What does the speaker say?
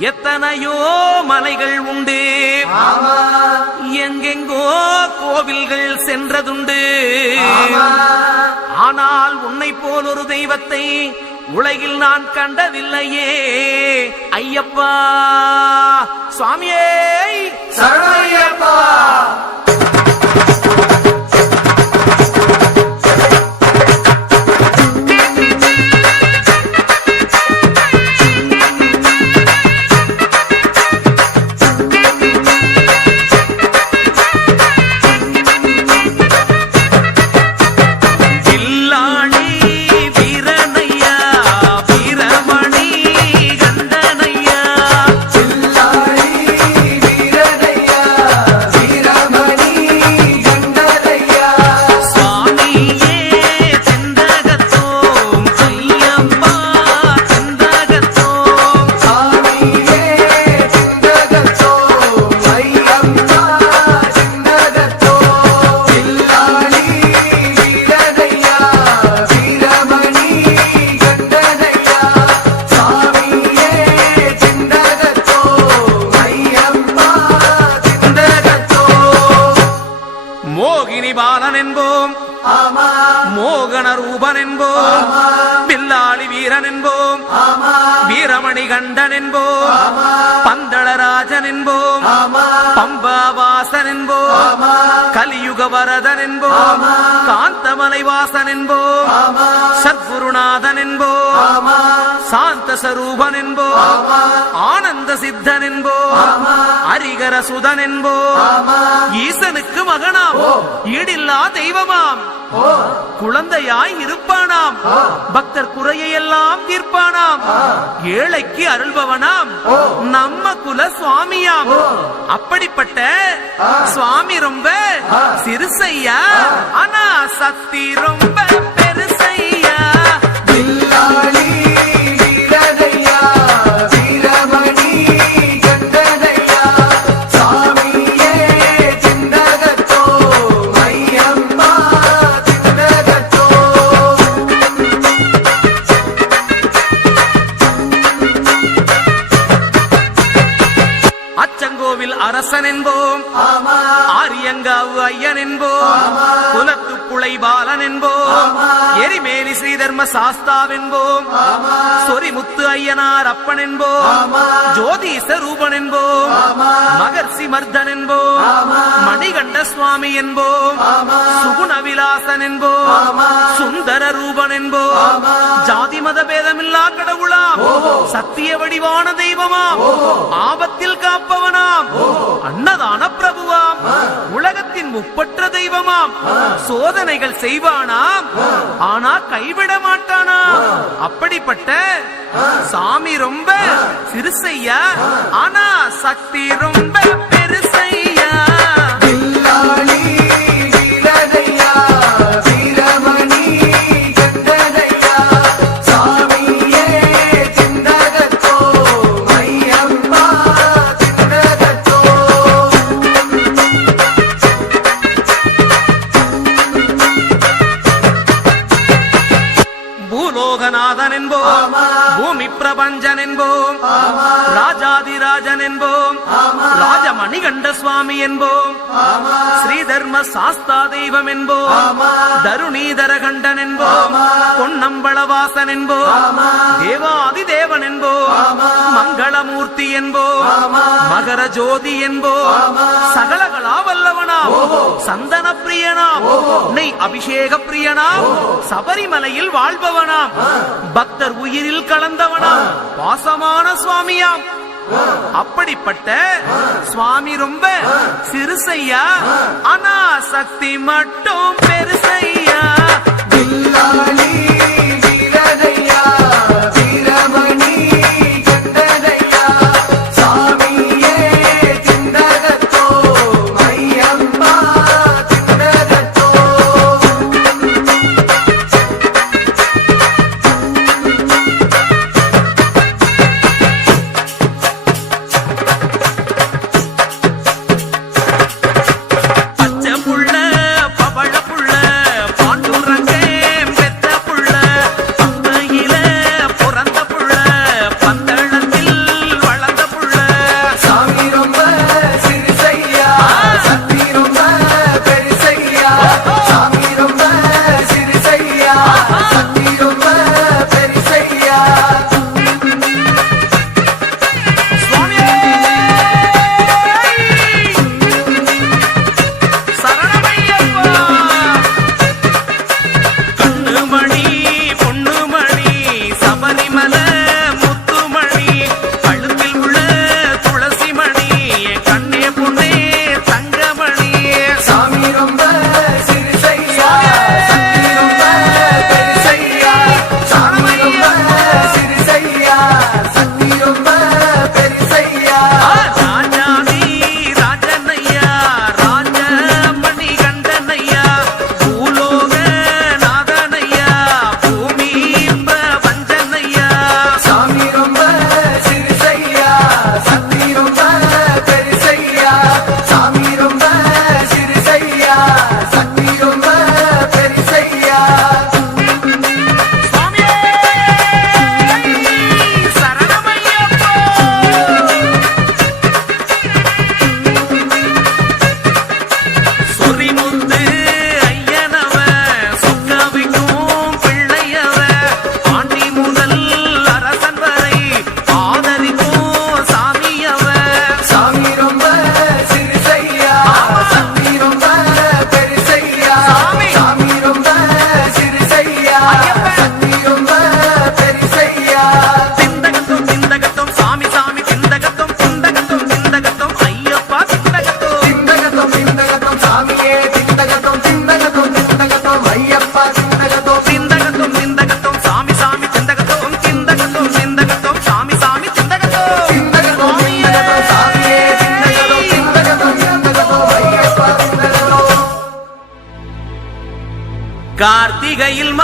எத்தனையோ மலைகள் உண்டு, எங்கெங்கோ கோவில்கள் சென்றதுண்டு. ஆனால் உன்னை போல் ஒரு தெய்வத்தை உலகில் நான் கண்டதில்லையே ஐயப்பா. சுவாமியே சரணமையப்பா. பாலன் என்போம், மோகன ரூபன் என்போம், பில்லாளி வீரன் என்போம், வீரமணி கண்டன் என்போம், பந்தளராஜன் என்போம், பம்பாவாசன் என்போம், கலியுக வரதன் என்போம், காந்தமலை வாசன் என்போம், சத்குருநாதன் என்போம், சாந்த சரூபன் என்போம், ஆனந்த சித்தன் என்போம், ஹரிகர சுதன் என்போம், ஈசனுக்கு மகனாம், ஈடில்லா தெய்வமாம், குழந்தையாய் இருப்பானாம், பக்தர் குறையெல்லாம் தீர்ப்பானாம், ஏழைக்கு அருள்பவனாம், நம்ம குல சுவாமியாம். அப்படிப்பட்ட சுவாமி ரொம்ப சிறுசையா, ஆனா சக்தி ரொம்ப பெருசையா. அச்சங்கோவில் அரசன் என்போம், ஆரியங்காவு ஐயன் என்போம், குலத்து புளை பாலன் என்போம், எரிமேலி ஸ்ரீதர்ம சாஸ்தாவென்போம், சொரிமுத்து ஐயனார் அப்பன் என்போம், ஜோதிச ரூபன் என்போம், மகர்ஷி மர்தன் என்போம், மணிகண்ட சுவாமி என்போம், சுகுண விலாசன் என்போம், சுந்தர ரூபன் என்போம், ஜாதி மத பேதமில்லா கடவுளாம், சத்திய வடிவான தெய்வமாம், ஆபத்தில் காப்பவனாம், அன்னதான பிரபுவாம், உலகத்தின் முப்பற்ற தெய்வமாம், சோதனைகள் செய்வானாம், ஆனா கைவிட மாட்டானாம். அப்படிப்பட்ட சாமி ரொம்ப சிறுசையா, ஆனா சக்தி ரொம்ப பெருசையா. பூலோகநாதன் என்போம், பூமி பிரபஞ்சன் என்போம், ராஜாதிராஜன் என்போம், ராஜமணிகண்ட சுவாமி என்போம், ஸ்ரீதர்ம சாஸ்தா தெய்வம் என்போம், தருணீதர கண்டன் என்போம், பொன்னம்பளவாசன் என்போம், தேவாதி தேவன் என்போம், மங்களமூர்த்தி என்போம், மகர ஜோதி என்போம், சகலகலா வல்லவனாம், சந்தன பிரியனாம், நெய் அபிஷேக பிரியனாம், சபரிமலையில் வாழ்பவனாம், பக்தர் உயிரில் கலந்தவனாம், பாசமான சுவாமியாம். அப்படிப்பட்ட சுவாமி ரொம்ப சிறுசையா, ஆனா சக்தி மட்டும் பெருசையா. பாண்டு கார்த்திகையில்